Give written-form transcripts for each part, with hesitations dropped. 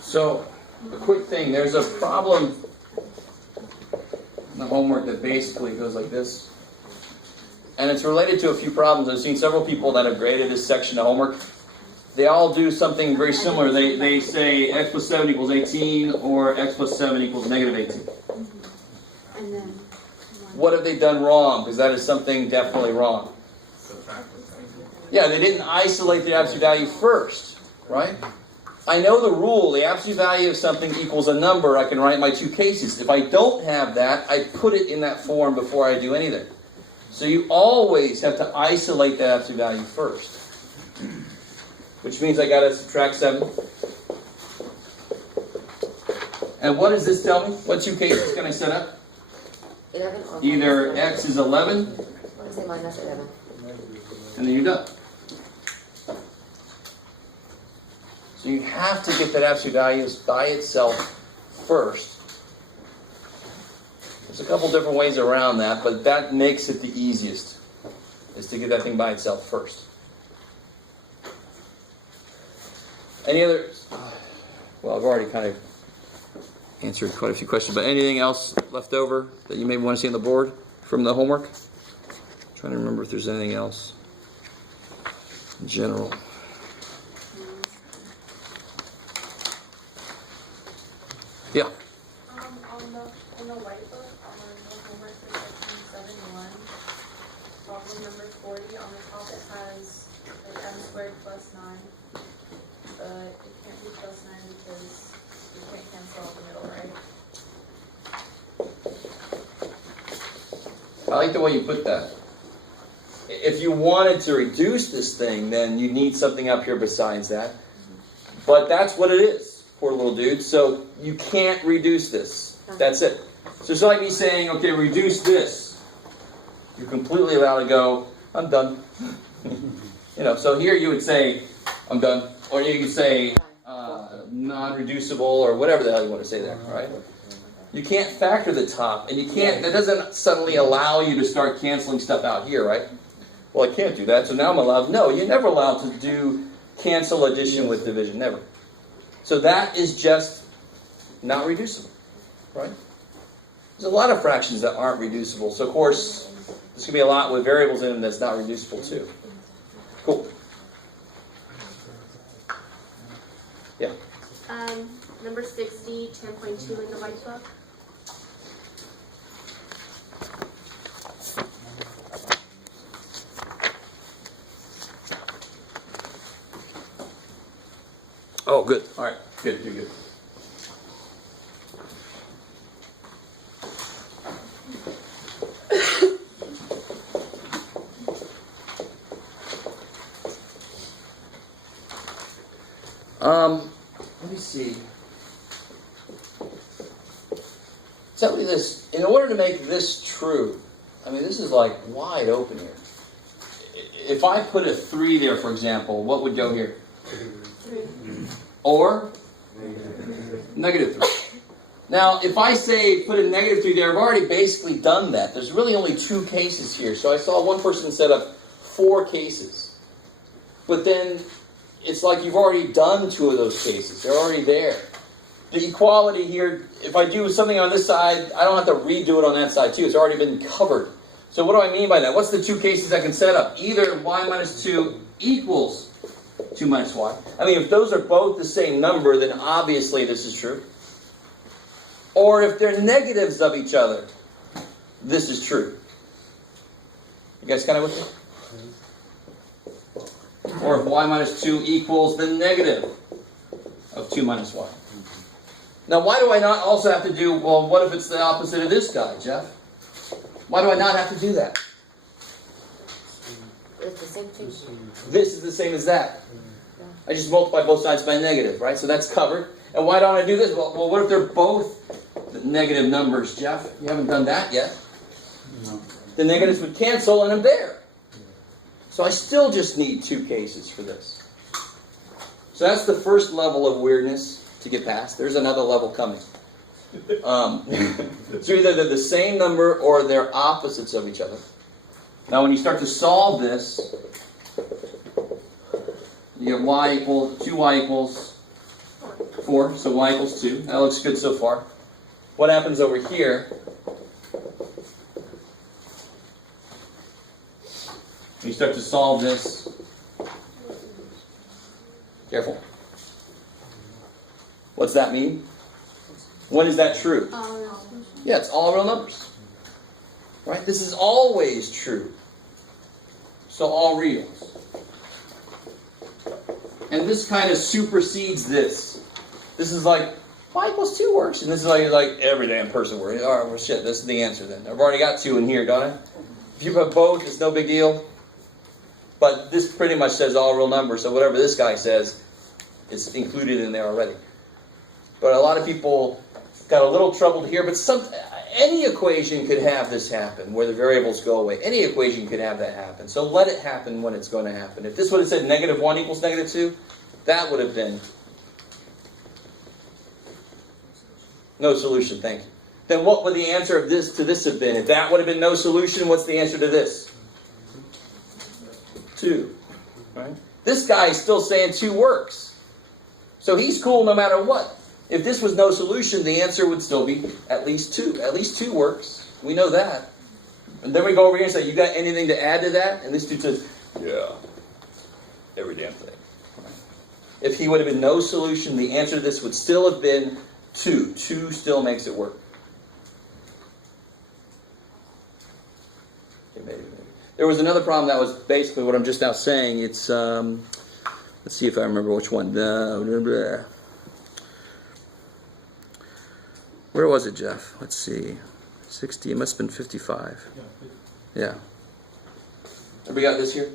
So, a quick thing. There's a problem in the homework that basically goes like this. And it's related to a few problems. I've seen several people that have graded this section of homework. They all do something very similar. They say x plus 7 equals 18 or x plus 7 equals negative 18. And then What have they done wrong? Because that is something definitely wrong. Yeah, they didn't isolate the absolute value first, right? I know the rule, the absolute value of something equals a number. I can write my two cases. If I don't have that, I put it in that form before I do anything. So you always have to isolate that absolute value first. Which means I got to subtract 7. And what does this tell me? What two cases can I set up? 11 or Either x is 11, What is it minus 11? and then you're done. So you have to get that absolute value by itself first. There's a couple different ways around that, but that makes it the easiest, is to get that thing by itself first. Any other? Well, I've already kind of answered quite a few questions, but anything else left over that you maybe want to see on the board from the homework? I'm trying to remember if there's anything else in general. Yeah. On the white book, on the homework for section 7.1, problem number 40, on the top it has like m squared plus 9, but it can't be plus 9 because you can't cancel out the middle, right? I like the way you put that. If you wanted to reduce this thing, then you need something up here besides that. But that's what it is, poor little dude. So you can't reduce this. That's it. So it's like me saying, okay, reduce this. You're completely allowed to go, I'm done. So here you would say, I'm done. Or you could say, non-reducible, or whatever the hell you want to say there, right? You can't factor the top, and you can't, that doesn't suddenly allow you to start canceling stuff out here, right? Well, I can't do that, so now I'm allowed. No, you're never allowed to do cancel addition with division, never. So that is just not reducible, right? There's a lot of fractions that aren't reducible, so of course, there's going to be a lot with variables in them that's not reducible too. Cool. Yeah. Number 60, 10.2 in the white book. Oh, good. All right. Good, good, good. Let me see. Tell me this. In order to make this true, I mean, this is like wide open here. If I put a 3 there, for example, what would go here? 3. Or? Negative 3. Now, if I say put a negative 3 there, I've already basically done that. There's really only 2 cases here. So I saw one person set up 4 cases. But then it's like you've already done 2 of those cases. They're already there. The equality here, if I do something on this side, I don't have to redo it on that side too. It's already been covered. So what do I mean by that? What's the 2 cases I can set up? Either y minus 2 equals 2 minus y. I mean, if those are both the same number, then obviously this is true. Or if they're negatives of each other, this is true. You guys kind of with me? Or if y minus 2 equals the negative of 2 minus y. Now, why do I not also have to do, well, what if it's the opposite of this guy, Jeff? Why do I not have to do that? It's the same thing. This is the same as that. I just multiply both sides by negative, right? So that's covered. And why don't I do this? Well, what if they're both negative numbers, Jeff? You haven't done that yet. No. The negatives would cancel, and I'm there. So I still just need 2 cases for this. So that's the first level of weirdness to get past. There's another level coming. So either they're the same number or they're opposites of each other. Now when you start to solve this, you get y equals 2y equals 4, so y equals 2. That looks good so far. What happens over here? You start to solve this. Careful. What's that mean? When is that true? Yeah, it's all real numbers. Right? This is always true. So all reals. And this kind of supersedes this. This is like, y equals 2 works. And this is like every damn person works. All right, well, shit, this is the answer then. I've already got 2 in here, don't I? If you put both, it's no big deal. But this pretty much says all real numbers, so whatever this guy says is included in there already. But a lot of people got a little troubled here, but any equation could have this happen, where the variables go away. Any equation could have that happen. So let it happen when it's going to happen. If this would have said -1 equals -2, that would have been no solution, thank you. Then what would the answer of this to this have been? If that would have been no solution, what's the answer to this? 2. Right? This guy is still saying 2 works. So he's cool no matter what. If this was no solution, the answer would still be at least 2. At least 2 works. We know that. And then we go over here and say, you got anything to add to that? And this dude says, yeah. Every damn thing. Right? If he would have been no solution, the answer to this would still have been 2. 2 still makes it work. Okay, maybe. There was another problem that was basically what I'm just now saying. It's, let's see if I remember which one. Where was it, Jeff? Let's see. 60, it must have been 55. Yeah. Have we got this here?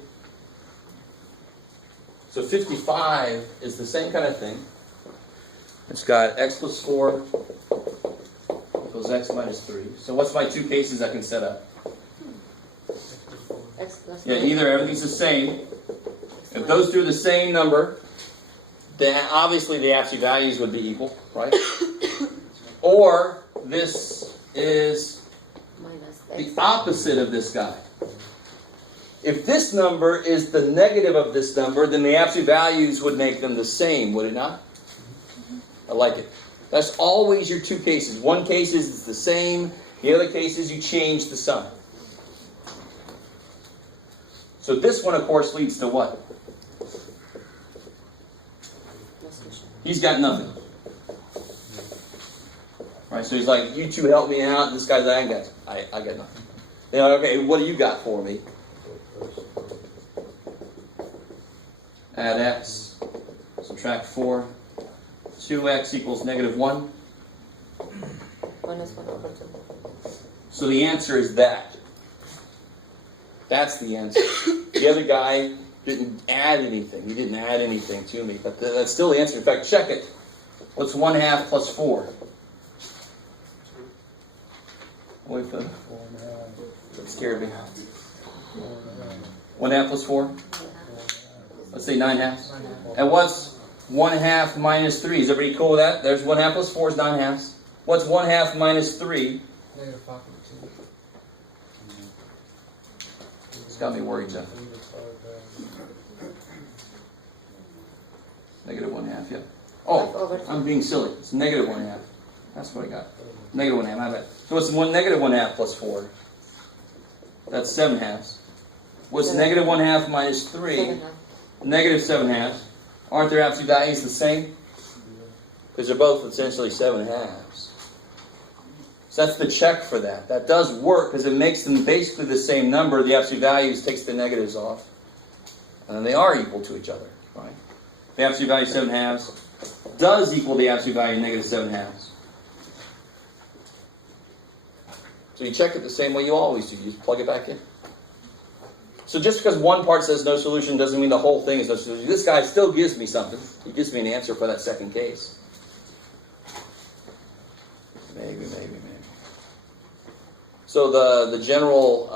So 55 is the same kind of thing. It's got x plus 4 equals x minus 3. So what's my 2 cases I can set up? X plus Yeah, 1. either everything's the same. If those two are the same number, then obviously the absolute values would be equal, right? Or this is Minus the X. opposite of this guy. If this number is the negative of this number, then the absolute values would make them the same, would it not? I like it. That's always your 2 cases. One case is it's the same. The other case is you change the sign. So this one, of course, leads to what? No solution. He's got nothing. Right, so he's like, you two help me out. And this guy's like, I got nothing. They're like, okay, what do you got for me? Add x, subtract 4. 2x equals -1. Minus 1 over 2. So the answer is that. That's the answer. The other guy didn't add anything. He didn't add anything to me. But that's still the answer. In fact, check it. What's 1/2 plus 4? Wait for that scared me. 1/2 plus 4? Let's say 9/2. And what's 1/2 minus 3? Is everybody cool with that? There's 1/2 plus 4 is 9/2. What's 1/2 minus 3? It's got me worried, Jeff. -1/2, yeah. Oh, I'm being silly. It's -1/2. That's what I got. -1/2, my bad. So what's -1/2 plus 4? That's 7/2. What's -1/2 minus 3? -7/2. Aren't their absolute values the same? Because they're both essentially 7/2. So that's the check for that. That does work because it makes them basically the same number. The absolute values takes the negatives off. And then they are equal to each other. Right? The absolute value 7/2 does equal the absolute value -7/2. So you check it the same way you always do. You just plug it back in. So just because one part says no solution doesn't mean the whole thing is no solution. This guy still gives me something. He gives me an answer for that second case. Maybe. So the general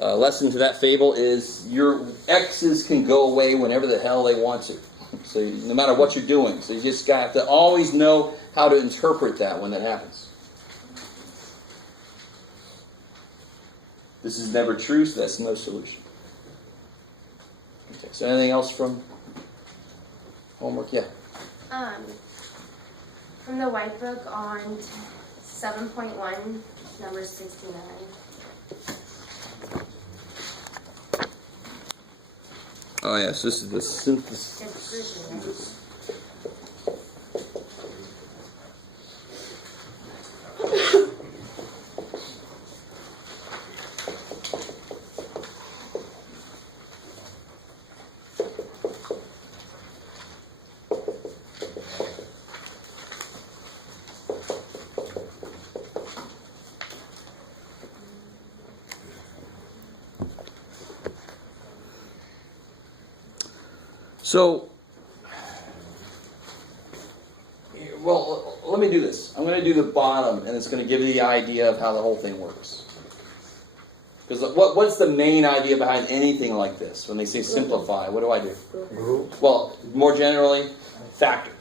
lesson to that fable is your x's can go away whenever the hell they want to. So no matter what you're doing. So you just have to always know how to interpret that when that happens. This is never true, so that's no solution. Okay, so anything else from homework? Yeah. From the white book on 7.1, number 69. Oh yes, this is the synthesis. It's grouping. So, well, let me do this. I'm going to do the bottom, and it's going to give you the idea of how the whole thing works. Because what's the main idea behind anything like this? When they say simplify, what do I do? Group. Well, more generally, factor.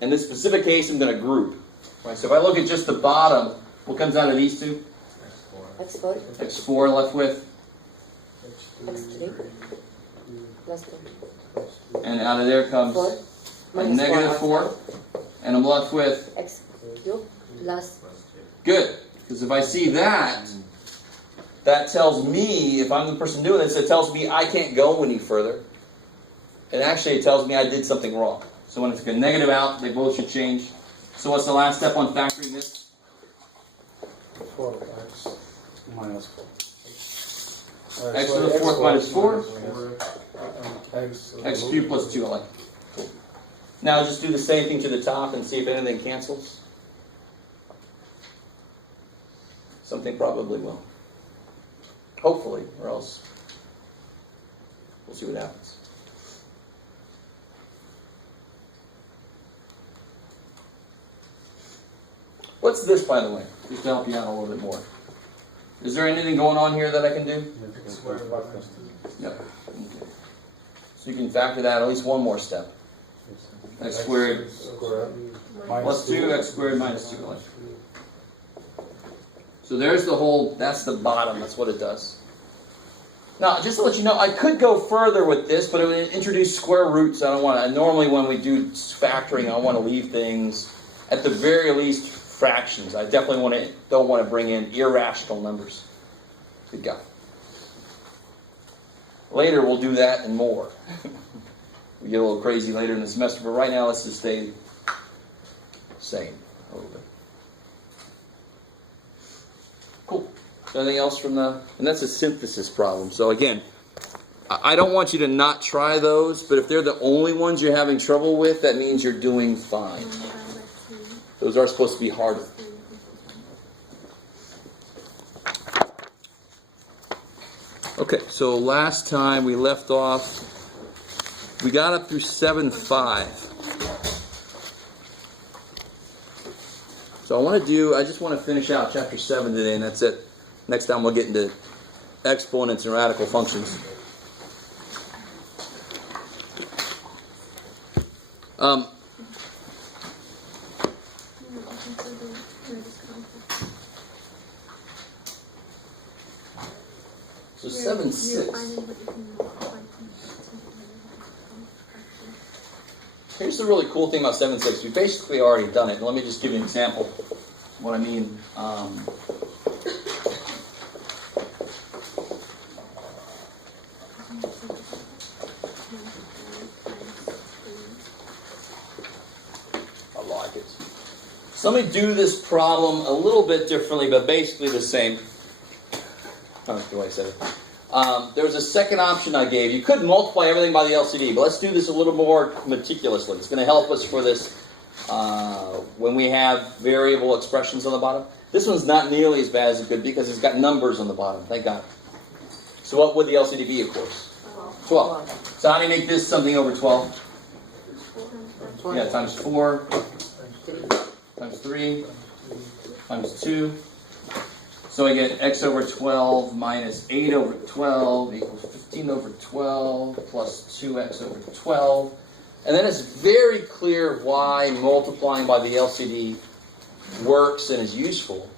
In this specific case, I'm going to group. Right? So if I look at just the bottom, what comes out of these two? X4. X4 left with, X3. Plus 2. and out of there comes 4. a Minus negative 4, outside. and I'm left with X cube plus good. Because if I see that, that tells me, if I'm the person doing this, it tells me I can't go any further. And actually, it tells me I did something wrong. So when it's a negative out, they both should change. So what's the last step on factoring this? 4x minus 4. X to the fourth minus 4. X X cubed plus 2, I like. Cool. Now just do the same thing to the top and see if anything cancels. Something probably will. Hopefully, or else we'll see what happens. What's this, by the way? Just to help you out a little bit more. Is there anything going on here that I can do? Yep. Okay. So you can factor that at least one more step. X squared plus 2, x squared minus 2. Like. So there's the whole, that's the bottom, that's what it does. Now, just to let you know, I could go further with this, but it would introduce square roots. I don't want to, normally when we do factoring, I want to leave things, at the very least, fractions. I definitely don't want to bring in irrational numbers. Good God. Later we'll do that and more. We get a little crazy later in the semester, but right now let's just stay sane a little bit. Cool. So anything else from the... And that's a synthesis problem. So again, I don't want you to not try those, but if they're the only ones you're having trouble with, that means you're doing fine. Those are supposed to be harder. Okay, so last time we left off, we got up through 7.5. So I just want to finish out chapter 7 today, and that's it. Next time we'll get into exponents and radical functions. So 7.6. Here's the really cool thing about 7.6. We basically already done it. Let me just give you an example of what I mean. I like it. So let me do this problem a little bit differently, but basically the same. I don't know the way I said it. There was a second option I gave. You could multiply everything by the LCD, but let's do this a little more meticulously. It's going to help us for this when we have variable expressions on the bottom. This one's not nearly as bad as it could be because it's got numbers on the bottom. Thank God. So what would the LCD be, of course? 12. So how do you make this something over 12? Yeah, times 4, times 3, times 2. So I get x over 12 minus 8 over 12 equals 15 over 12 plus 2x over 12. And then it's very clear why multiplying by the LCD works and is useful.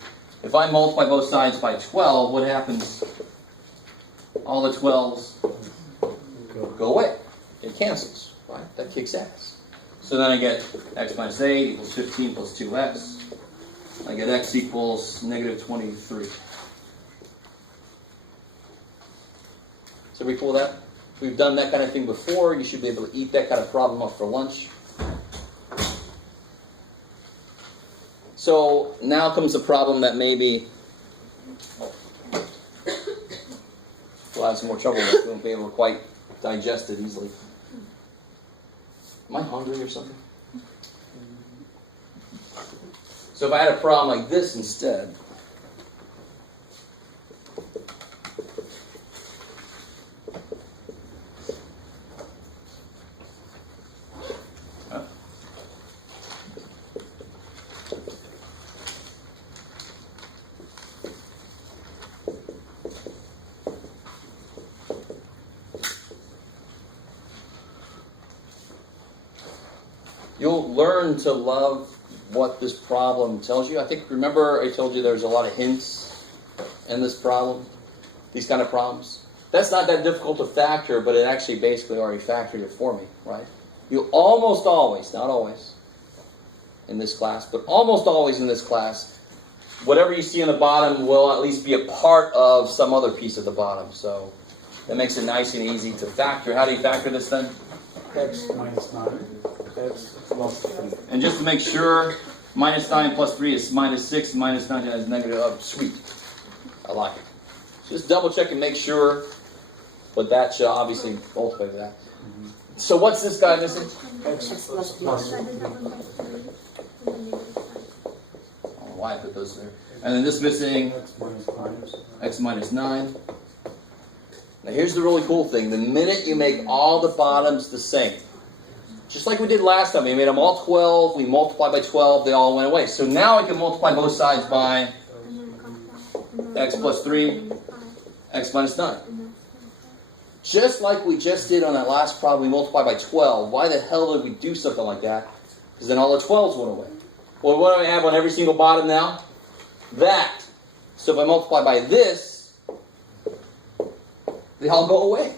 If I multiply both sides by 12, what happens? All the 12s go away. It cancels, right? That kicks ass. So then I get x minus 8 equals 15 plus 2x. I get x equals negative 23. So we cool with that? If we've done that kind of thing before, you should be able to eat that kind of problem up for lunch. So now comes the problem that maybe we'll have some more trouble with. We won't be able to quite digest it easily. Am I hungry or something? So if I had a problem like this instead, you'll learn to love what this problem tells you. I think, remember I told you there's a lot of hints in this problem, these kind of problems. That's not that difficult to factor, but it actually basically already factored it for me, right? You almost always, not always in this class, but almost always in this class, whatever you see on the bottom will at least be a part of some other piece at the bottom. So that makes it nice and easy to factor. How do you factor this then? X minus 9. X plus 3. And just to make sure, minus 9 plus 3 is minus 6, minus 9 is negative. Oh, sweet. I like it. Just double check and make sure, but that should obviously multiply that. So what's this guy missing? X plus plus 3. I don't know why I put those there. And then this missing X minus 9. x minus 9. Now here's the really cool thing. The minute you make all the bottoms the same, just like we did last time, we made them all 12, we multiplied by 12, they all went away. So now I can multiply both sides by x plus 3, x minus 9. Just like we just did on that last problem, we multiplied by 12. Why the hell did we do something like that? Because then all the 12s went away. Well, what do I have on every single bottom now? That. So if I multiply by this, they all go away.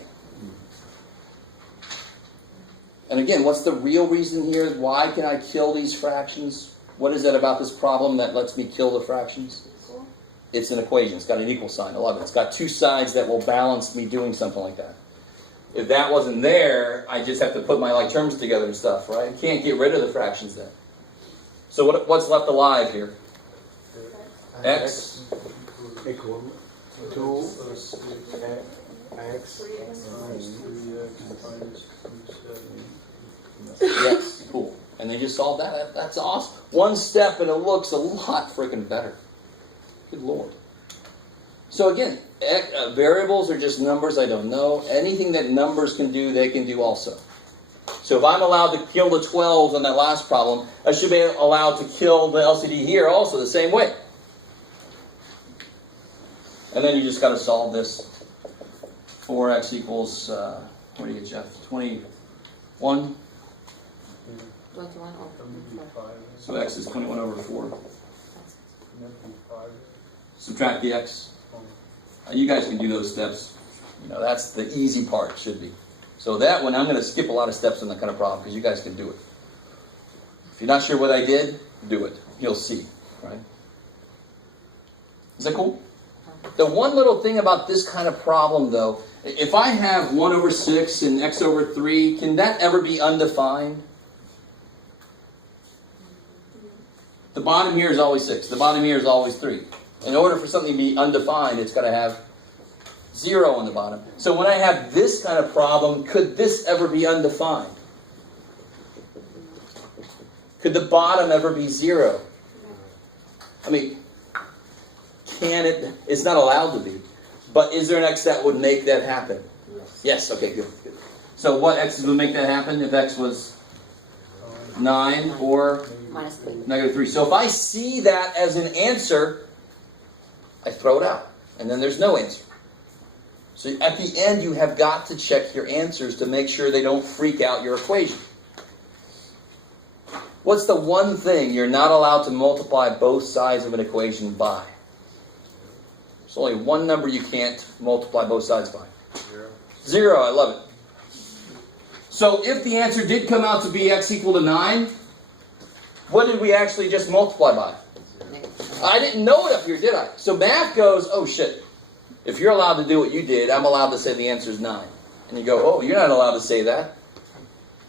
And again, what's the real reason here? Why can I kill these fractions? What is it about this problem that lets me kill the fractions? It's an equation. It's got an equal sign. I love it. It's got two sides that will balance me doing something like that. If that wasn't there, I just have to put my like terms together and stuff, right? I can't get rid of the fractions then. So what's left alive here? X equal 2 x Yes, cool. And they just solved that. That's awesome. One step and it looks a lot freaking better. Good Lord. So again, variables are just numbers I don't know. Anything that numbers can do, they can do also. So if I'm allowed to kill the 12s on that last problem, I should be allowed to kill the LCD here also the same way. And then you just got to solve this. 4x equals, what do you get, Jeff? 21? 21 over 4. So x is 21 over 4. Subtract the x. You guys can do those steps. You know, that's the easy part, should be. So that one, I'm going to skip a lot of steps on that kind of problem because you guys can do it. If you're not sure what I did, do it. You'll see, right? Is that cool? The one little thing about this kind of problem, though, if I have 1 over 6 and x over 3, can that ever be undefined? The bottom here is always 6. The bottom here is always 3. In order for something to be undefined, it's got to have 0 on the bottom. So when I have this kind of problem, could this ever be undefined? Could the bottom ever be 0? I mean, can it? It's not allowed to be. But is there an x that would make that happen? Yes. Okay, good. So what x would make that happen if x was 9 or Minus 3. negative 3? So if I see that as an answer, I throw it out. And then there's no answer. So at the end, you have got to check your answers to make sure they don't freak out your equation. What's the one thing you're not allowed to multiply both sides of an equation by? There's only one number you can't multiply both sides by. 0. I love it. So if the answer did come out to be x equal to 9, what did we actually just multiply by? I didn't know it up here, did I? So math goes, oh shit. If you're allowed to do what you did, I'm allowed to say the answer is 9. And you go, oh, you're not allowed to say that.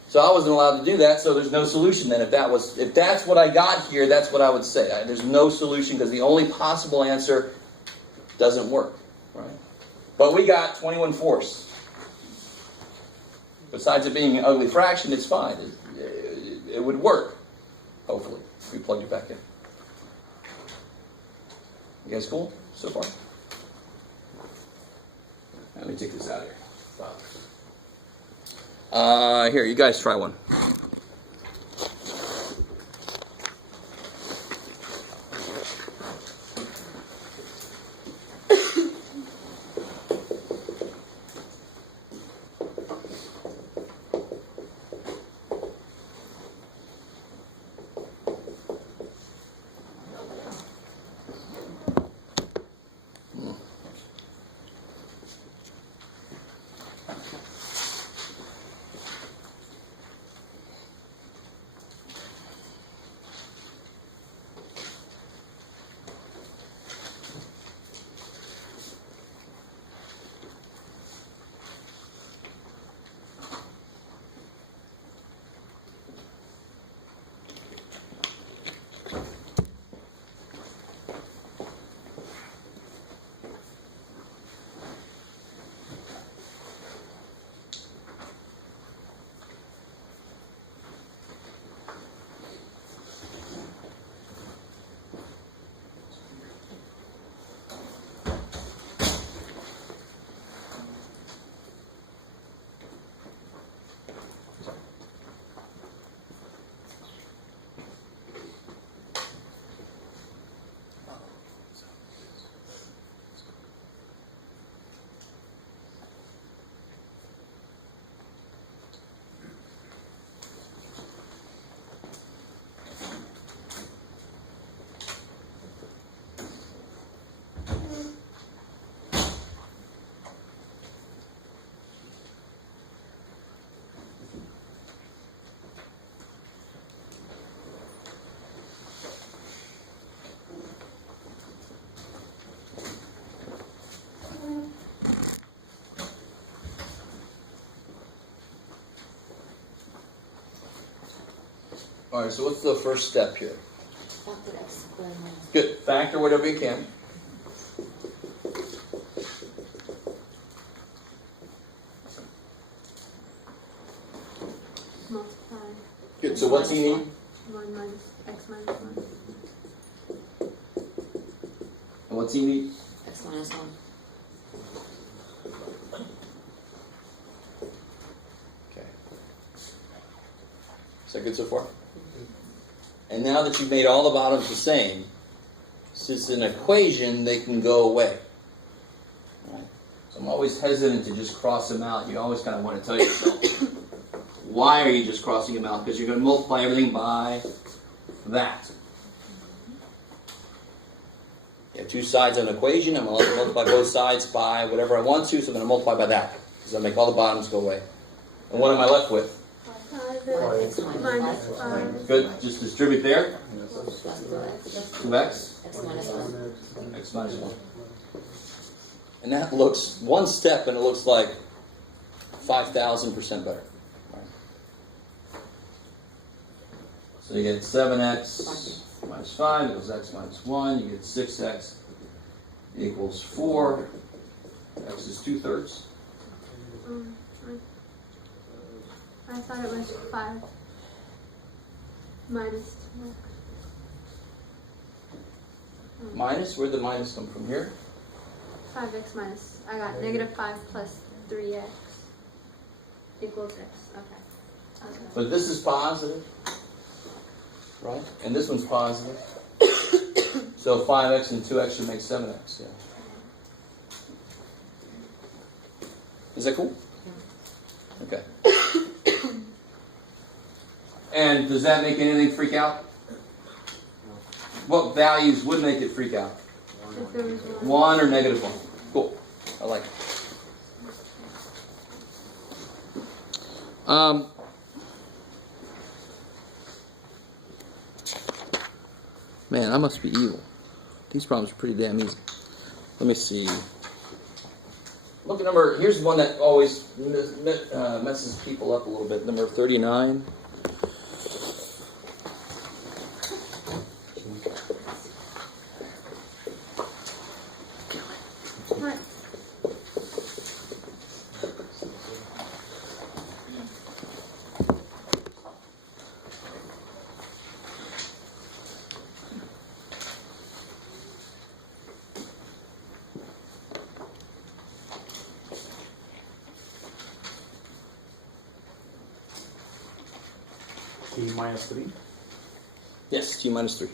So I wasn't allowed to do that, so there's no solution then. If that's what I got here, that's what I would say. There's no solution because the only possible answer doesn't work. Right? But we got 21/4. Besides it being an ugly fraction, it's fine. It would work, hopefully, if we plugged it back in. You guys cool so far? Let me take this out of here. Here, you guys try one. All right, so what's the first step here? Factor x squared minus. Good. Factor whatever you can. Multiply Good. So what's he need? 1 minus x minus 1. And what's he need? X minus 1. Okay. Is that good so far? And now that you've made all the bottoms the same, since it's an equation, they can go away. Right? So I'm always hesitant to just cross them out. You always kind of want to tell yourself, why are you just crossing them out? Because you're going to multiply everything by that. You have two sides of an equation. I'm going to multiply both sides by whatever I want to, so I'm going to multiply by that. Because I'll make all the bottoms go away. And what am I left with? 5 X minus 5. Good. Just distribute there. Plus 2x. 2x. X minus 1. X minus 1. And that looks one step, and it looks like 5,000% better. Right. So you get 7x minus 5 equals x minus 1. You get 6x equals 4. X is 2/3. I thought it was 5 minus 2x. Minus? Where'd the minus come from here? 5x minus. I got negative 5 plus 3x equals x. Okay. But this is positive, right? And this one's positive. So 5x and 2x should make 7x, yeah. Is that cool? Okay. And does that make anything freak out? What values would make it freak out? If there was 1. 1 or negative 1. Cool. I like it. Man, I must be evil. These problems are pretty damn easy. Let me see. Look at number, here's one that always messes people up a little bit. Number 39. What? T minus 3. Yes, T minus 3.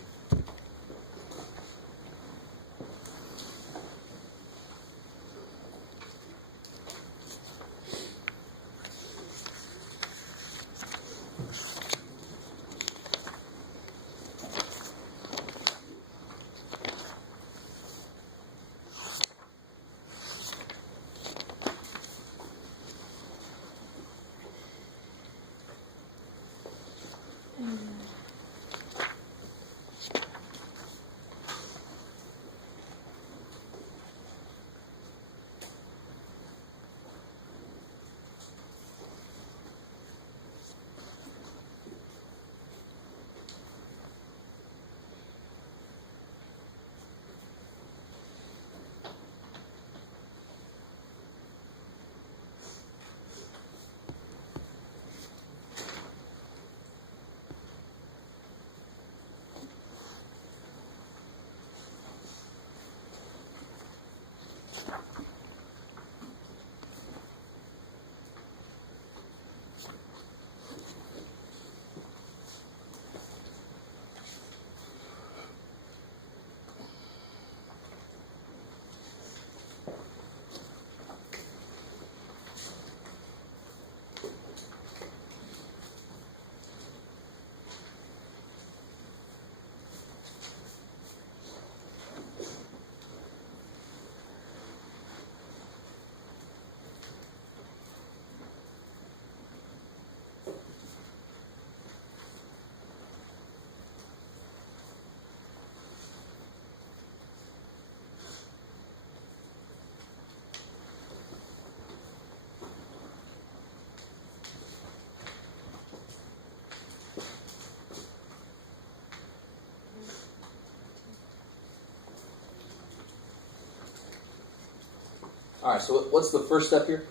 All right, so what's the first step here?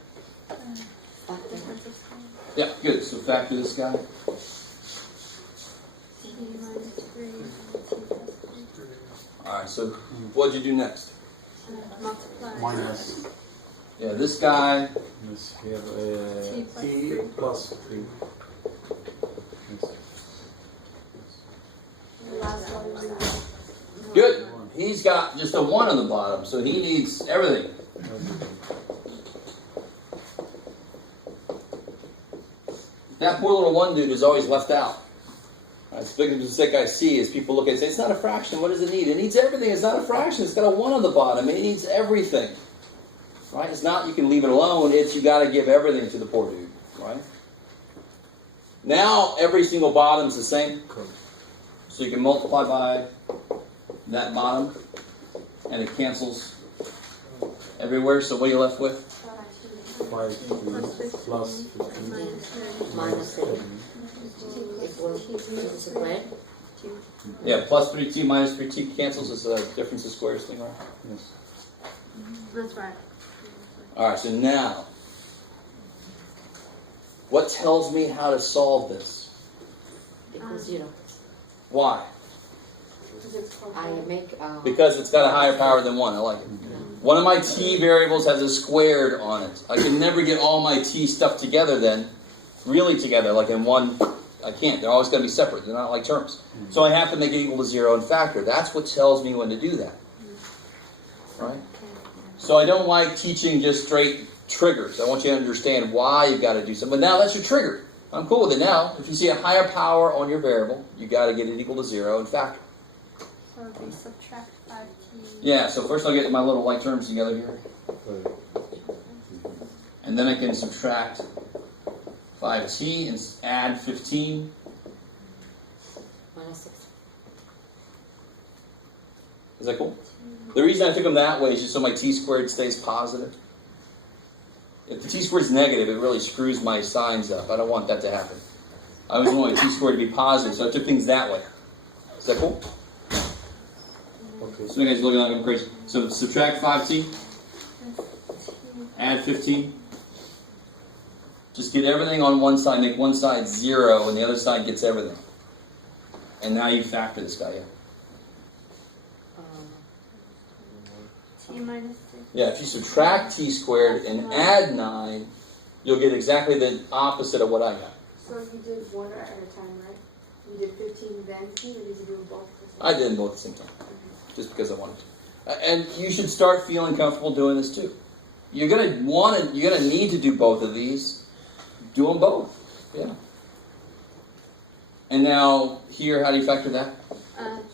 Factor. Yeah, good. So factor this guy. T minus 3, T plus 3. All right, so what'd you do next? Multiply. Minus. Yeah, this guy. Yes, we have T plus T 3. plus 3. Yes. The last one is Good. He's got just a 1 on the bottom, so he needs everything. That poor little 1 dude is always left out. That's the biggest mistake I see is people look at it and say, it's not a fraction, what does it need? It needs everything, it's not a fraction, it's got a 1 on the bottom, it needs everything. Right? It's not you can leave it alone, it's you got to give everything to the poor dude. Right? Now every single bottom is the same. So you can multiply by that bottom, and it cancels everywhere, so what are you left with? 5 plus 15. Minus 3. Equals T squared. Yeah, plus 3t minus 3t cancels. It's a difference of squares thing, right? Yes. That's right. All right, so now, what tells me how to solve this? Equals 0. Why? I make. Because it's got a higher power than 1. I like it. One of my t variables has a squared on it. I can never get all my t stuff together then, really together, like in one. I can't. They're always going to be separate. They're not like terms. So I have to make it equal to 0 and factor. That's what tells me when to do that. Right? So I don't like teaching just straight triggers. I want you to understand why you've got to do something. But now that's your trigger. I'm cool with it now. If you see a higher power on your variable, you got to get it equal to 0 and factor. So if we subtract 5t. Yeah, so first I'll get my little like terms together here. And then I can subtract 5t and add 15. Minus 6. Is that cool? The reason I took them that way is just so my t squared stays positive. If the t squared is negative, it really screws my signs up. I don't want that to happen. I always want my t squared to be positive, so I took things that way. Is that cool? Okay. So you guys are looking like I'm crazy. So subtract 5t, add 15. Just get everything on one side, make one side 0, and the other side gets everything. And now you factor this guy in. T minus 6. Yeah, if you subtract t squared and add 9, you'll get exactly the opposite of what I got. So you did one at a time, right? You did 15 then T, or did you do both at the same I did them both at the same time, just because I wanted to. And you should start feeling comfortable doing this too. You're gonna need to do both of these. Do them both, yeah. And now here, how do you factor that?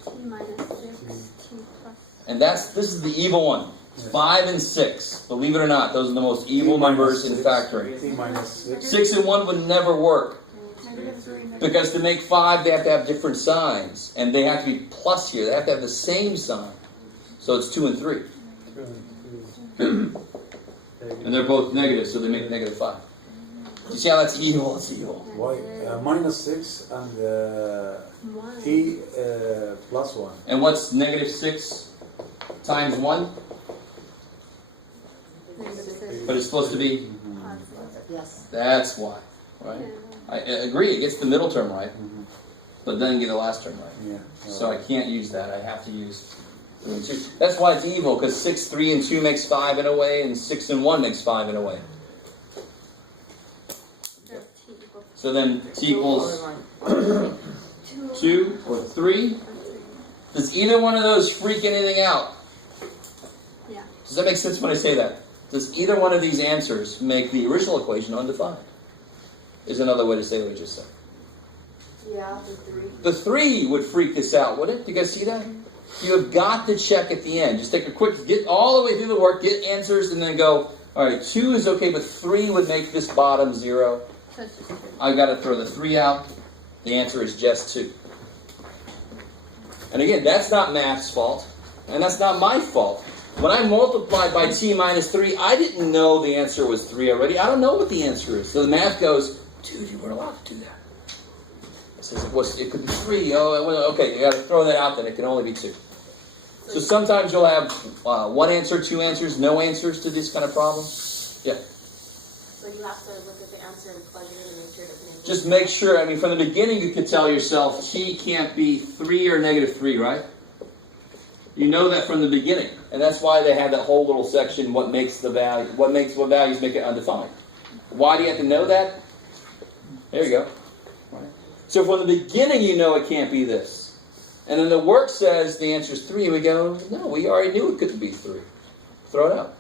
T minus 6, T plus. And this is the evil one. 5 and 6. Believe it or not, those are the most evil numbers in factoring. T minus 6. 6 and 1 would never work. Negative 3. Because to make 5, they have to have different signs. And they have to be plus here. They have to have the same sign. So it's 2 and 3. And they're both negative, so they make negative 5. You see how that's evil? It's evil. Why? Minus 6 and 1. T plus 1. And what's negative 6 times 1? Negative 6. But it's supposed to be? Positive. Yes. That's why. Right? I agree, it gets the middle term right. But doesn't get the last term right. Yeah. So I can't use that. I have to use 3 and 2. That's why it's evil, because 6, 3, and 2 makes 5 in a way, and 6 and 1 makes 5 in a way. So then t equals 2 or 3. Does either one of those freak anything out? Yeah. Does that make sense when I say that? Does either one of these answers make the original equation undefined? Is another way to say what I just said. Yeah, the 3. The 3 would freak this out, wouldn't it? Do you guys see that? You have got to check at the end. Just take a quick, get all the way through the work, get answers, and then go, all right, 2 is okay, but 3 would make this bottom 0. So it's just 3. I've got to throw the 3 out. The answer is just 2. And again, that's not math's fault, and that's not my fault. When I multiplied by t minus 3, I didn't know the answer was 3 already. I don't know what the answer is. So the math goes, dude, you weren't allowed to do that. It says it could be 3. Oh, well, okay, you got to throw that out then. It can only be 2. So sometimes you'll have 1 answer, 2 answers, no answers to this kind of problem. Yeah. So you have to look at the answer and plug it in and make sure it doesn't. Just make sure, I mean, from the beginning you could tell yourself t can't be 3 or negative 3, right? You know that from the beginning. And that's why they had that whole little section, what values make it undefined. Why do you have to know that? There you go. Right. So from the beginning you know it can't be this. And then the work says the answer is 3, and we go, no, we already knew it couldn't be 3. Throw it out.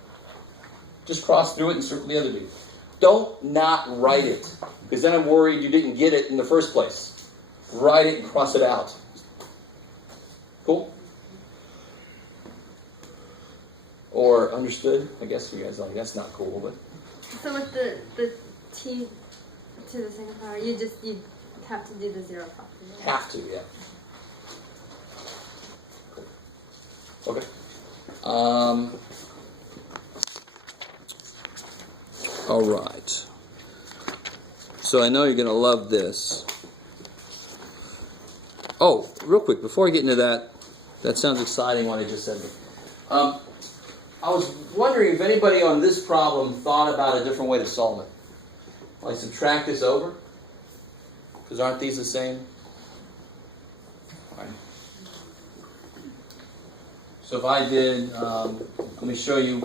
Just cross through it and circle the other dude. Don't not write it, because then I'm worried you didn't get it in the first place. Write it and cross it out. Cool? Or understood? I guess you guys are like, that's not cool, but... So with the t to the second power, you have to do the 0 factor. Have to, yeah. Okay. All right. So I know you're going to love this. Oh, real quick, before I get into that, that sounds exciting what I just said. I was wondering if anybody on this problem thought about a different way to solve it. Like subtract this over? Because aren't these the same? All right. So if I did, let me show you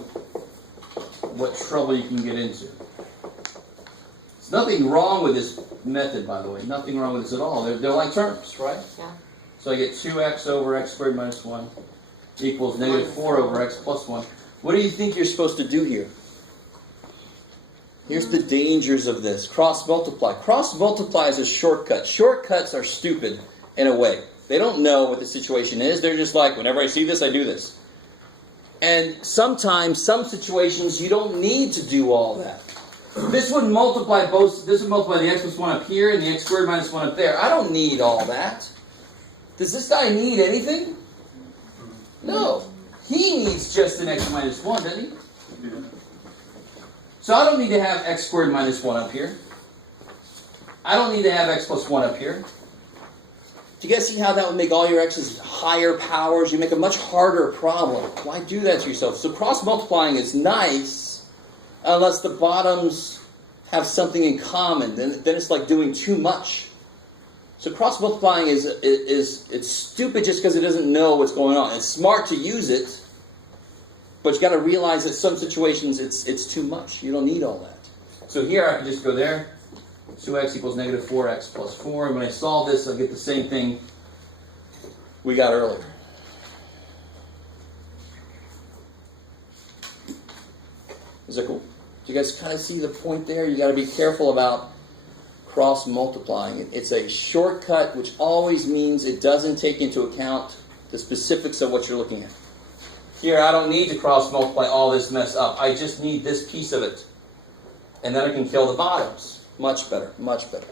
what trouble you can get into. There's nothing wrong with this method, by the way. Nothing wrong with this at all. They're like terms, right? Yeah. So I get 2x over x squared minus 1 equals negative 4 over x plus 1. What do you think you're supposed to do here? Here's the dangers of this. Cross multiply. Cross multiply is a shortcut. Shortcuts are stupid in a way. They don't know what the situation is. They're just like, whenever I see this, I do this. And sometimes, some situations, you don't need to do all that. This would multiply this would multiply the x plus 1 up here and the x squared minus 1 up there. I don't need all that. Does this guy need anything? No. He needs just an x minus 1, doesn't he? So I don't need to have x squared minus 1 up here. I don't need to have x plus 1 up here. Do you guys see how that would make all your x's higher powers? You make a much harder problem. Why do that to yourself? So cross multiplying is nice unless the bottoms have something in common. Then it's like doing too much. So cross multiplying is it's stupid just because it doesn't know what's going on. It's smart to use it, but you got to realize that some situations it's too much. You don't need all that. So here I can just go there. 2x equals negative 4x plus 4. And when I solve this, I'll get the same thing we got earlier. Is that cool? Do you guys kind of see the point there? You got to be careful about cross multiplying. It's a shortcut, which always means it doesn't take into account the specifics of what you're looking at. Here, I don't need to cross multiply all this mess up. I just need this piece of it. And then I can kill the bottoms. Much better, much better.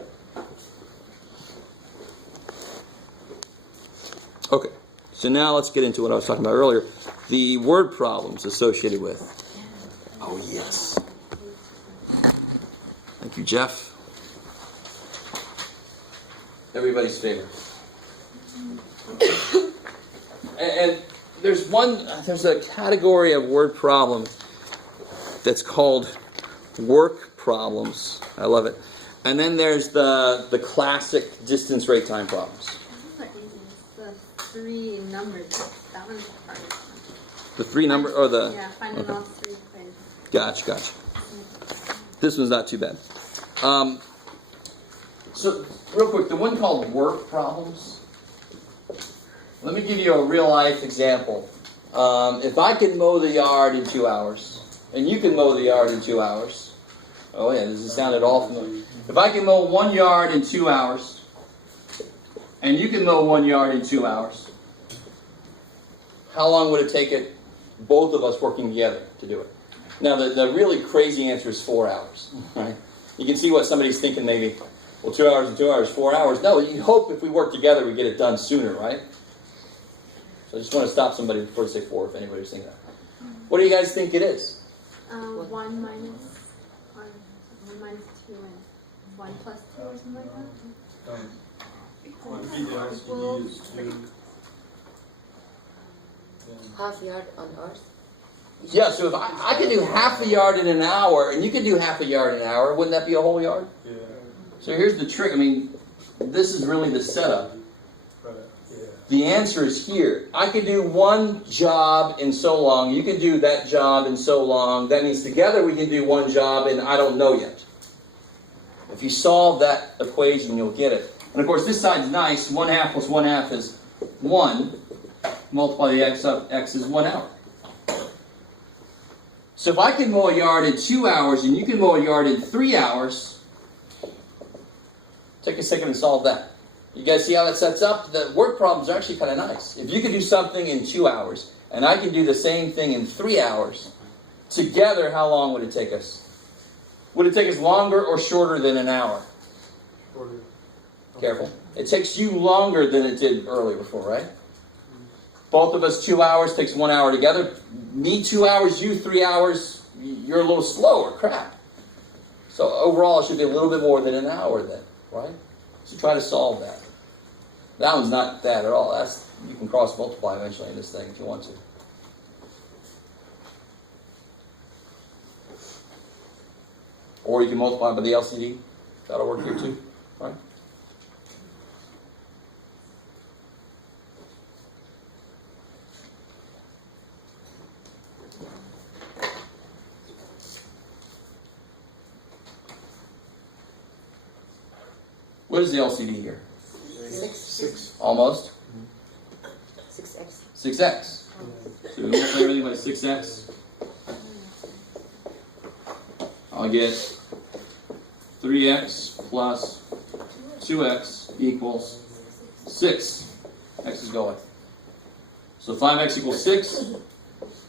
Okay, so now let's get into what I was talking about earlier. The word problems associated with. Oh, yes. Thank you, Jeff. Everybody's favorite. And there's a category of word problem that's called work problems. I love it. And then there's the classic distance, rate, time problems. Those are easy. It's the three numbers. That one's the hardest one. The three number or the Yeah, finding okay. all three things. Gotcha. This one's not too bad. So real quick, the one called work problems. Let me give you a real life example. If I can mow the yard in 2 hours, and you can mow the yard in 2 hours. Oh yeah, does it sound at all familiar? If I can mow 1 yard in 2 hours, and you can mow 1 yard in 2 hours, how long would it take both of us working together to do it? Now the really crazy answer is 4 hours, right? You can see what somebody's thinking maybe, well 2 hours and 2 hours, 4 hours. No, you hope if we work together we get it done sooner, right? So I just want to stop somebody before they say 4 if anybody's thinking that. What do you guys think it is? 1 minus 2 and 1 plus 2 or something like that? Half yard on Earth. Yeah, so if I could do half a yard in an hour, and you could do half a yard in an hour, wouldn't that be a whole yard? Yeah. So here's the trick. I mean, this is really the setup. Right. Yeah. The answer is here. I could do one job in so long. You can do that job in so long. That means together we can do one job in I don't know yet. If you solve that equation, you'll get it. And of course, this side's nice. 1/2 plus 1/2 is 1. Multiply the x up. X is 1 hour. So if I can mow a yard in 2 hours and you can mow a yard in 3 hours, take a second and solve that. You guys see how that sets up? The word problems are actually kind of nice. If you can do something in 2 hours and I can do the same thing in 3 hours, together, how long would it take us? Would it take us longer or shorter than an hour? Shorter. Careful. It takes you longer than it did earlier before, right? Both of us 2 hours, takes 1 hour together. Me 2 hours, you 3 hours, you're a little slower. Crap. So overall, it should be a little bit more than an hour then, right? So try to solve that. That one's not bad at all. You can cross multiply eventually in this thing if you want to. Or you can multiply by the LCD. That'll work here too, right? What is the LCD here? 6. Almost. 6x. 6x. So we multiply everything by 6x. I'll get 3x plus 2x equals 6. X is going. So 5x equals 6.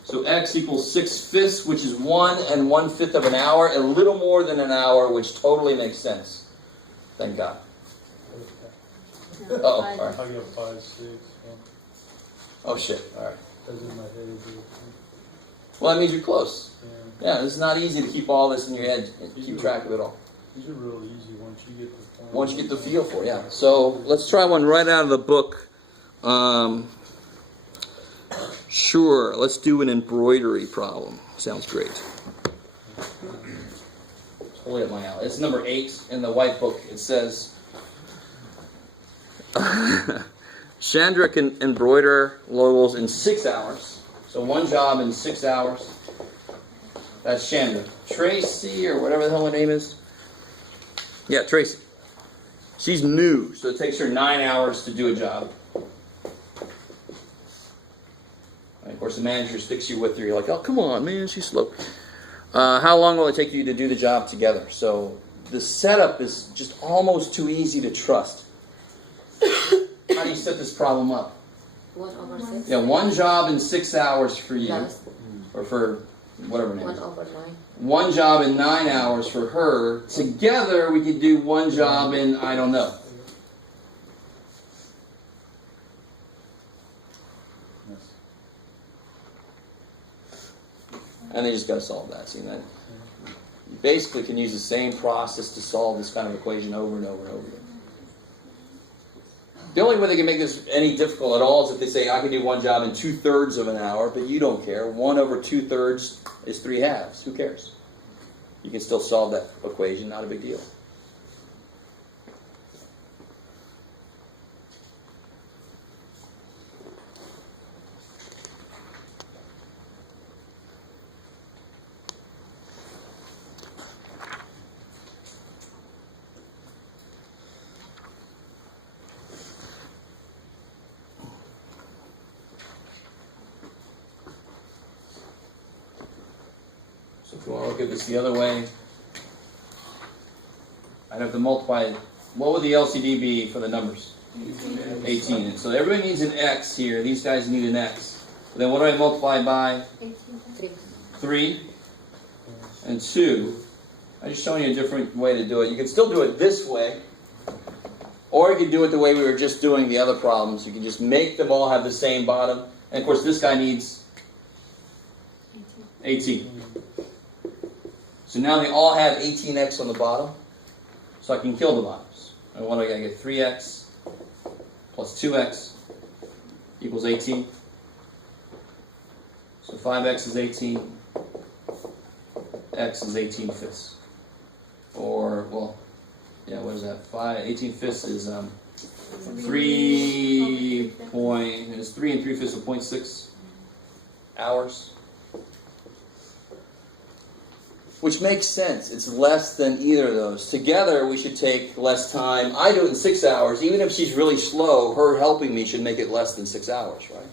So x equals 6/5, which is 1 1/5 of an hour, a little more than an hour, which totally makes sense. Thank God. No, Uh-oh, five. all right. I got 5, 6. Oh shit, alright. That's in my head. Well, that means you're close. Yeah. Yeah, it's not easy to keep all this in your head and keep track of it all. These are real easy once you get the point. Once you get the feel for it, yeah. So let's try one right out of the book. Sure, let's do an embroidery problem. Sounds great. Totally up my alley. It's number 8 in the white book. It says, Chandra can embroider logos in 6 hours. So one job in 6 hours. That's Chandra. Tracy, or whatever the hell her name is. Yeah, Tracy. She's new, so it takes her 9 hours to do a job. And of course, the manager sticks you with her. You're like, oh, come on, man, she's slow. How long will it take you to do the job together? So the setup is just almost too easy to trust. How do you set this problem up? 1/6. Yeah, one job in 6 hours for you, Plus or for whatever name. 1/9. One job in 9 hours for her. Together, we could do one job in, I don't know. And they just got to solve that. See that? You basically can use the same process to solve this kind of equation over and over and over again. The only way they can make this any difficult at all is if they say, I can do one job in 2/3 of an hour, but you don't care. 1 over 2/3 is 3/2. Who cares? You can still solve that equation, not a big deal. So if we want to look at this the other way, I'd have to multiply. What would the LCD be for the numbers? 18. So everybody needs an x here. These guys need an x. Then what do I multiply by? 3. 3 and 2. I'm just showing you a different way to do it. You can still do it this way, or you can do it the way we were just doing the other problems. You can just make them all have the same bottom. And of course, this guy needs 18. So now they all have 18x on the bottom. So I can kill the bottoms. And what do I get? 3x plus 2x equals 18. So 5x is 18. X is 18/5. Or, well, yeah, what is that? 18/5 is 3 and 3/5 of 0.6 hours. Which makes sense. It's less than either of those. Together, we should take less time. I do it in 6 hours. Even if she's really slow, her helping me should make it less than 6 hours, right?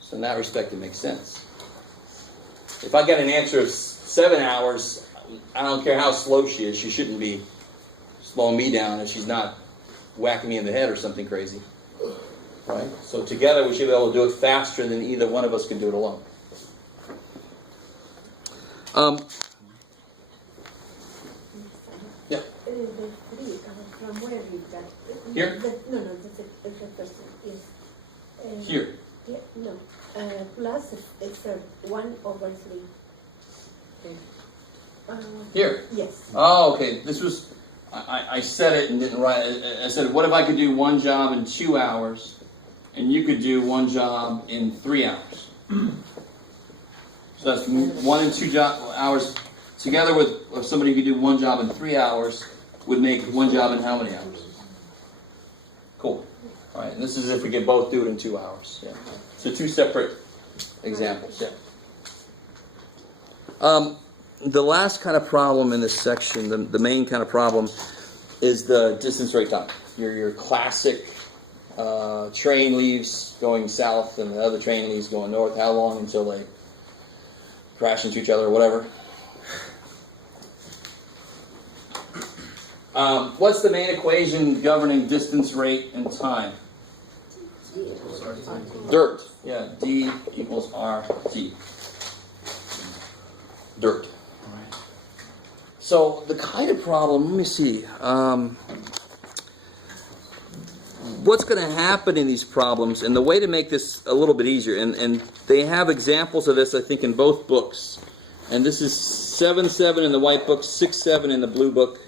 So in that respect, it makes sense. If I get an answer of 7 hours, I don't care how slow she is. She shouldn't be slowing me down if she's not whacking me in the head or something crazy, right? So together, we should be able to do it faster than either one of us can do it alone. Yeah. From where you got Here? No, the first one is. Here. Yeah, no. Plus it's 1/3. Here. Yes. Oh, okay. This was, I said it and didn't write it. I said, what if I could do one job in 2 hours and you could do one job in 3 hours? So that's 1 and 2 hours together with somebody who could do one job in 3 hours would make one job in how many hours? Cool. All right. And this is if we could both do it in 2 hours. Yeah. So 2 separate examples. Yeah. The last kind of problem in this section, the main kind of problem, is the distance rate time. Your classic train leaves going south and the other train leaves going north. How long until they crash into each other or whatever? What's the main equation governing distance rate and time? D equals RT. Dirt. Yeah, D equals RT. Dirt. So the kind of problem, let me see. What's going to happen in these problems, and the way to make this a little bit easier, and they have examples of this, I think, in both books. And this is 7-7 in the white book, 6-7 in the blue book.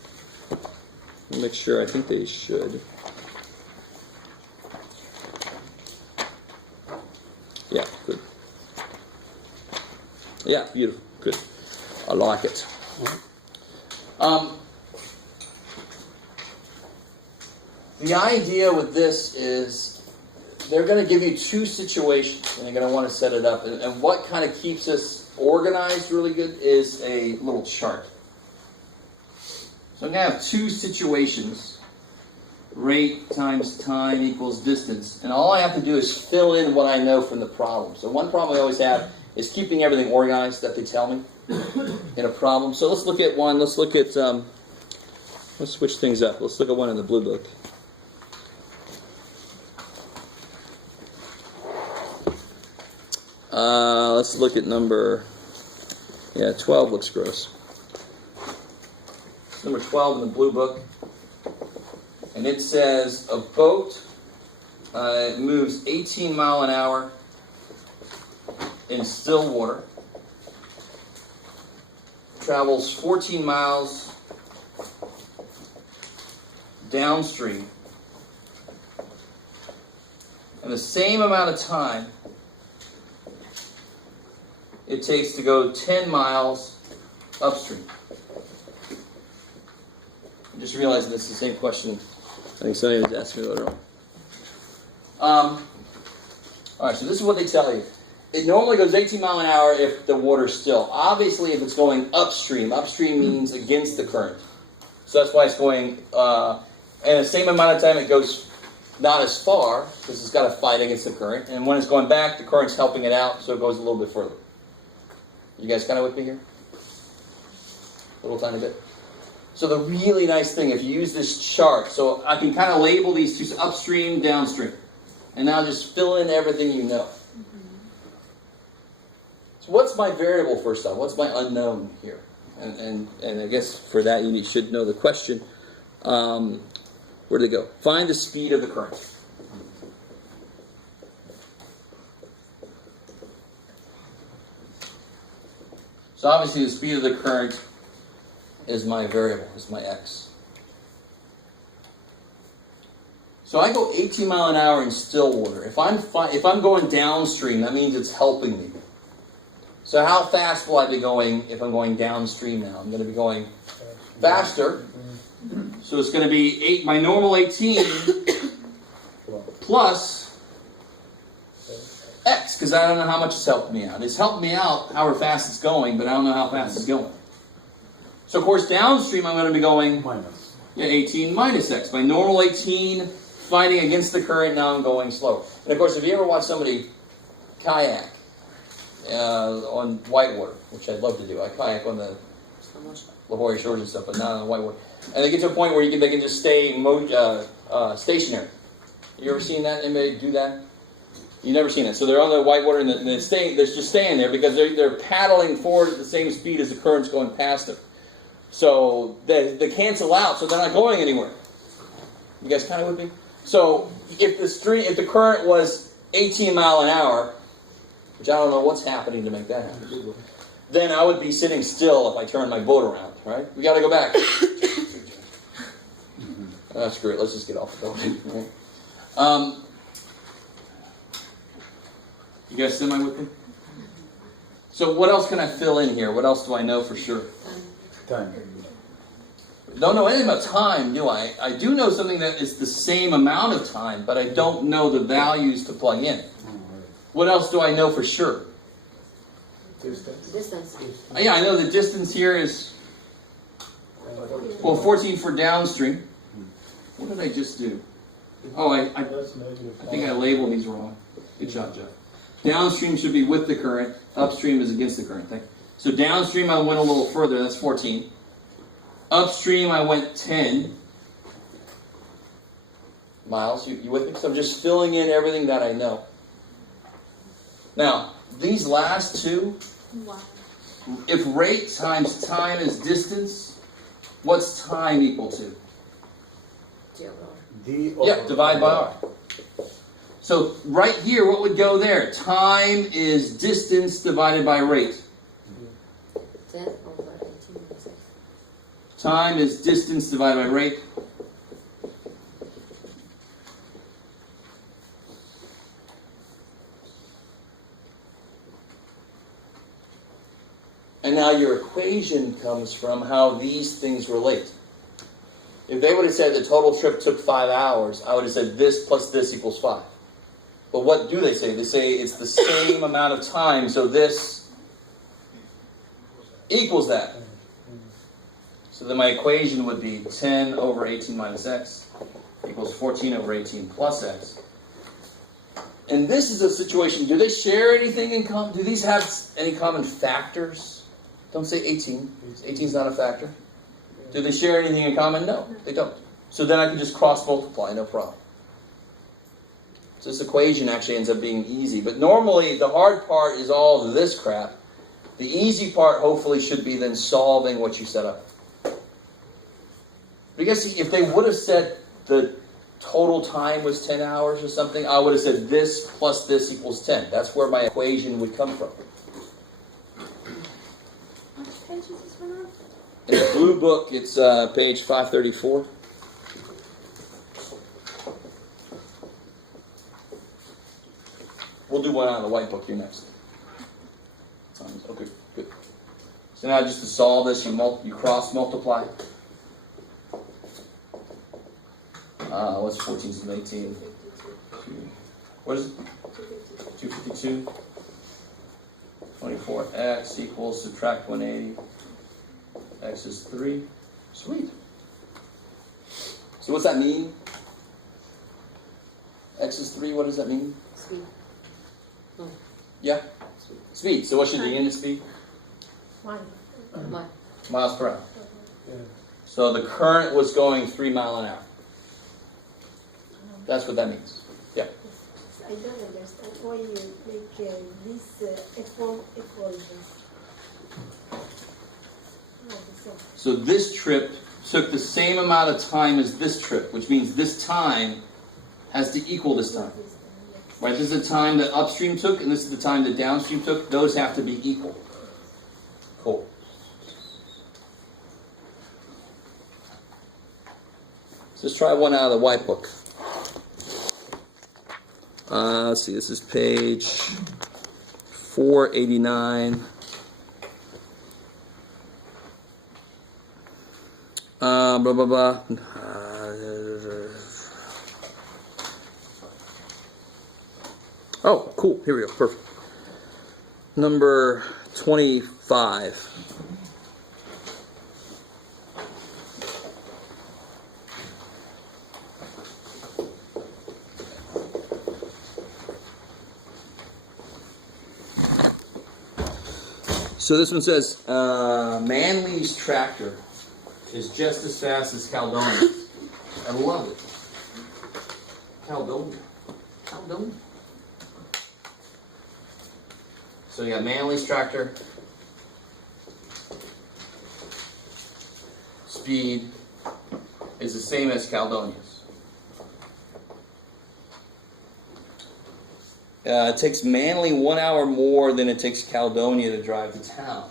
Let me make sure. I think they should. Yeah, good. Yeah, beautiful. Good. I like it. The idea with this is they're going to give you two situations, and they're going to want to set it up. And what kind of keeps us organized really good is a little chart. So I'm going to have two situations. Rate times time equals distance. And all I have to do is fill in what I know from the problem. So one problem I always have is keeping everything organized that they tell me in a problem. So let's look at one. Let's look at, let's switch things up. Let's look at one in the blue book. Let's look at number, 12 looks gross. Number 12 in the blue book. And it says a boat moves 18 mile an hour in still water, travels 14 miles downstream, and the same amount of time it takes to go 10 miles upstream. I just realized that it's the same question I think somebody was asking me earlier on. Alright, so this is what they tell you. It normally goes 18 mile an hour if the water's still. Obviously, if it's going upstream means against the current. So that's why it's going, and the same amount of time it goes not as far, because it's got to fight against the current. And when it's going back, the current's helping it out, so it goes a little bit further. You guys kind of with me here? A little tiny bit. So the really nice thing, if you use this chart, so I can kind of label these two upstream, downstream. And now just fill in everything you know. So what's my variable first off? What's my unknown here? And I guess for that you should know the question. Where did it go? Find the speed of the current. So obviously the speed of the current is my variable, is my x. So I go 18 mile an hour in still water. If I'm going downstream, that means it's helping me. So how fast will I be going if I'm going downstream now? I'm going to be going faster. So it's going to be my normal 18 plus x, because I don't know how much it's helped me out. It's helped me out however fast it's going, but I don't know how fast it's going. So of course downstream I'm going to be going Minus. 18 minus x. My normal 18 fighting against the current, now I'm going slower. And of course, if you ever watch somebody kayak on whitewater, which I'd love to do. I kayak on the La Jolla shores and stuff, but not on the whitewater. And they get to a point where they can just stay stationary. You ever seen that? Anybody do that? You've never seen it. So they're on the whitewater and they're just staying there because they're paddling forward at the same speed as the current's going past them. So they cancel out, so they're not going anywhere. You guys kind of with me? So if the current was 18 mile an hour, which I don't know what's happening to make that happen, then I would be sitting still if I turned my boat around, right? We got to go back. That's great. Let's just get off the boat. Right? You guys semi with me? So what else can I fill in here? What else do I know for sure? Time. Don't know anything about time, do I? I do know something that is the same amount of time, but I don't know the values to plug in. What else do I know for sure? Distance. Yeah, I know the distance here is, 14 for downstream. What did I just do? Oh, I think I labeled these wrong. Good job, Jeff. Downstream should be with the current. Upstream is against the current. So downstream I went a little further. That's 14. Upstream I went 10. miles. You with me? So I'm just filling in everything that I know. Now, these last two, Wow. if rate times time is distance, what's time equal to? 0. D Yeah, divide by R. So right here, what would go there? Time is distance divided by rate. 10 over 18 minus x. Time is distance divided by rate. And now your equation comes from how these things relate. If they would have said the total trip took 5 hours, I would have said this plus this equals 5. But what do they say? They say it's the same amount of time, so this equals that. So then my equation would be 10 over 18 minus x equals 14 over 18 plus x. And this is a situation, do they share anything in common? Do these have any common factors? Don't say 18. 18 is not a factor. Do they share anything in common? No, they don't. So then I can just cross multiply, no problem. So this equation actually ends up being easy. But normally the hard part is all of this crap. The easy part hopefully should be then solving what you set up. Because if they would have said the total time was 10 hours or something, I would have said this plus this equals 10. That's where my equation would come from. Which page is this one on? In the blue book, it's page 534. We'll do one out of the white book here next. Okay, good. So now just to solve this, you cross multiply. What's 14 to 18? What is it? 252. 24x equals, subtract 180. X is 3. Sweet. So what's that mean? X is 3, what does that mean? Speed. No. Yeah? Speed. So what should the unit be? 1. 1. Miles per hour. Yeah. So the current was going 3 miles an hour. That's what that means. Yeah. I don't understand why you make this equations. So this trip took the same amount of time as this trip, which means this time has to equal this time. Right? This is the time that upstream took, and this is the time that downstream took. Those have to be equal. Cool. So let's try one out of the white book. Let's see, this is page 489. Blah, blah, blah. Oh, cool. Here we go. Perfect. Number 25. So this one says, Manly's tractor is just as fast as Caledonia's. I love it. Caledonia. So you got Manly's tractor. Speed is the same as Caledonia's. It takes Manly 1 hour more than it takes Caledonia to drive to town.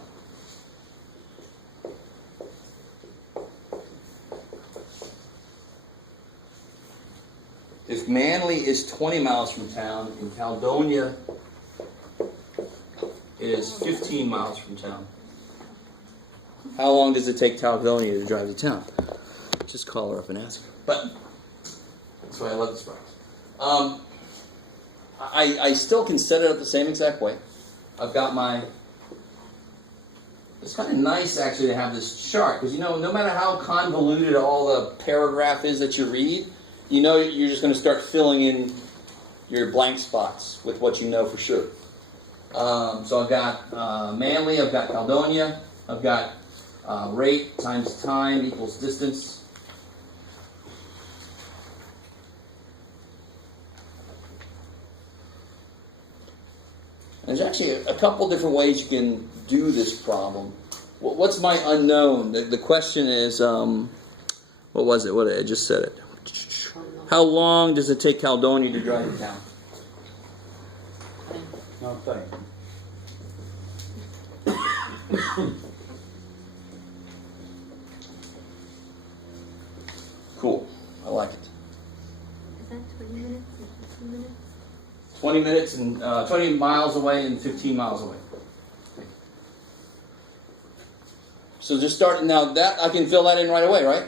If Manly is 20 miles from town and Caledonia is 15 miles from town, how long does it take Caledonia to drive to town? Just call her up and ask her. But that's why I love this practice. I still can set it up the same exact way. I've got my... It's kind of nice actually to have this chart because no matter how convoluted all the paragraph is that you read, you're just going to start filling in your blank spots with what you know for sure. So I've got Manly, I've got Caledonia, I've got rate times time equals distance. There's actually a couple different ways you can do this problem. What's my unknown? The question is, what was it? What I just said it. How long does it take Caledonia to drive to town? No, thank you. Cool. I like it. Is that 20 minutes and 15 minutes? 20 minutes and 20 miles away and 15 miles away. So just starting now, that I can fill that in right away, right?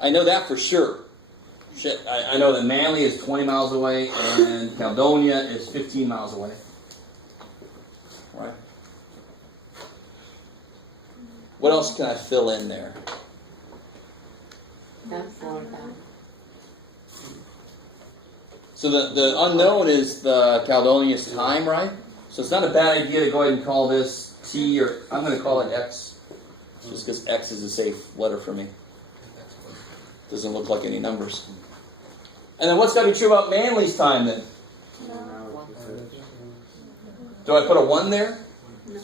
I know that for sure. Shit, I know that Manly is 20 miles away and Caledonia is 15 miles away. Right? What else can I fill in there? That's more about. So the unknown is the Caledonia's time, right? So it's not a bad idea to go ahead and call this T, or I'm going to call it X, just because X is a safe letter for me. Doesn't look like any numbers. And then what's got to be true about Manly's time then? Do I put a 1 there? No.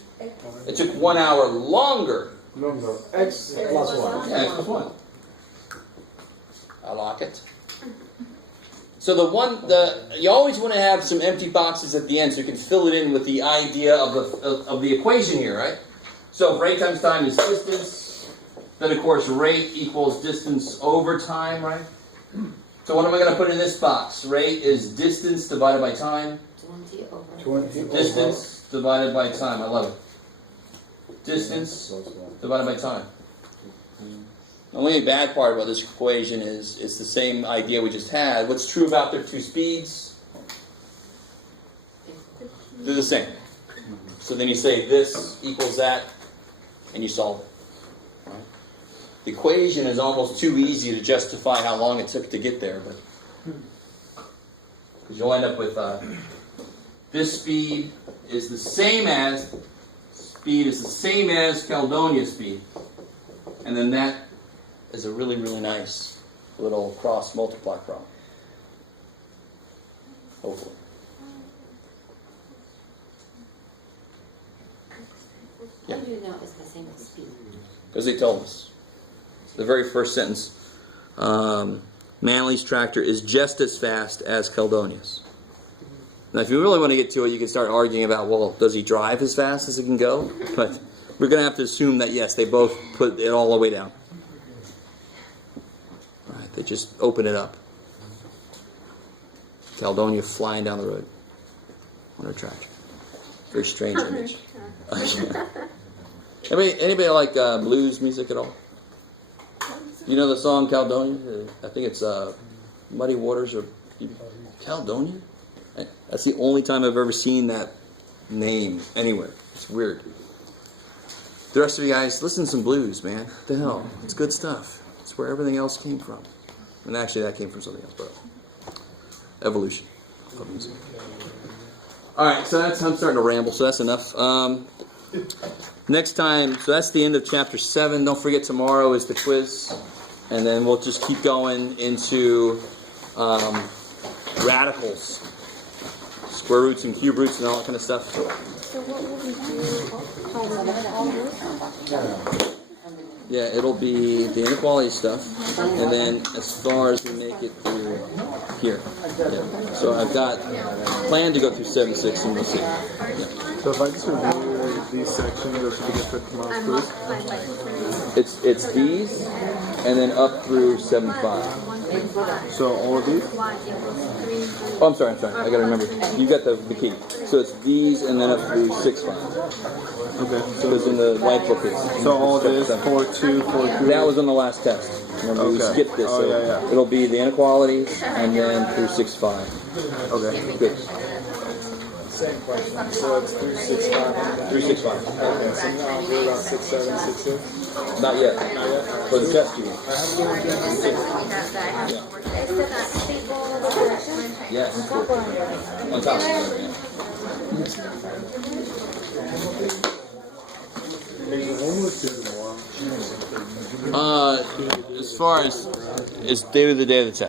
It took 1 hour longer. Longer. X plus 1. Yeah, X plus 1. I like it. So you always want to have some empty boxes at the end so you can fill it in with the idea of the equation here, right? So if rate times time is distance, then of course rate equals distance over time, right? So what am I going to put in this box? Rate is distance divided by time. 20 over. 20 Distance divided by time. I love it. Distance divided by time. The only bad part about this equation is it's the same idea we just had. What's true about their two speeds? They're the same. So then you say this equals that, and you solve it. Right? The equation is almost too easy to justify how long it took to get there, but because you'll end up with this speed is the same as Caledonia's speed, and then that is a really, really nice little cross multiply problem. Hopefully. How do you know it's the same speed? Because they told us. The very first sentence. Manly's tractor is just as fast as Caledonia's. Now, if you really want to get to it, you can start arguing about, well, does he drive as fast as he can go? But we're going to have to assume that, yes, they both put it all the way down. Right, they just open it up. Caledonia flying down the road on her tractor. Very strange image. Anybody like blues music at all? You know the song Caledonia? I think it's Muddy Waters or Caledonia? That's the only time I've ever seen that name anywhere. It's weird. The rest of you guys, listen to some blues, man. What the hell? It's good stuff. It's where everything else came from. And actually that came from something else, but evolution of music. Alright, so I'm starting to ramble, so that's enough. Next time, so that's the end of chapter 7. Don't forget tomorrow is the quiz. And then we'll just keep going into radicals. Square roots and cube roots and all that kind of stuff. So what will we do? Yeah, it'll be the inequality stuff. And then as far as we make it through here. Yeah. So I've got planned to go through 7-6 and we'll see. Yeah. So if I just review these sections, that should be good for tomorrow's quiz. It's these and then up through 7-5. So all of these? Oh, I'm sorry. I gotta remember. You got the key. So it's these and then up through 6-5. Okay. So it's in the white book. So all this, 4-2, 4-3. That was on the last test. Remember, we skipped this. Oh, so yeah. It'll be the inequalities and then through 6-5. Okay. Good. Same question. So it's through 6-5. Through 6-5. Okay, so now we're about 6-7, 6-6. Not yet. For the test, you mean? Yes. On top. As far as it's day of the test.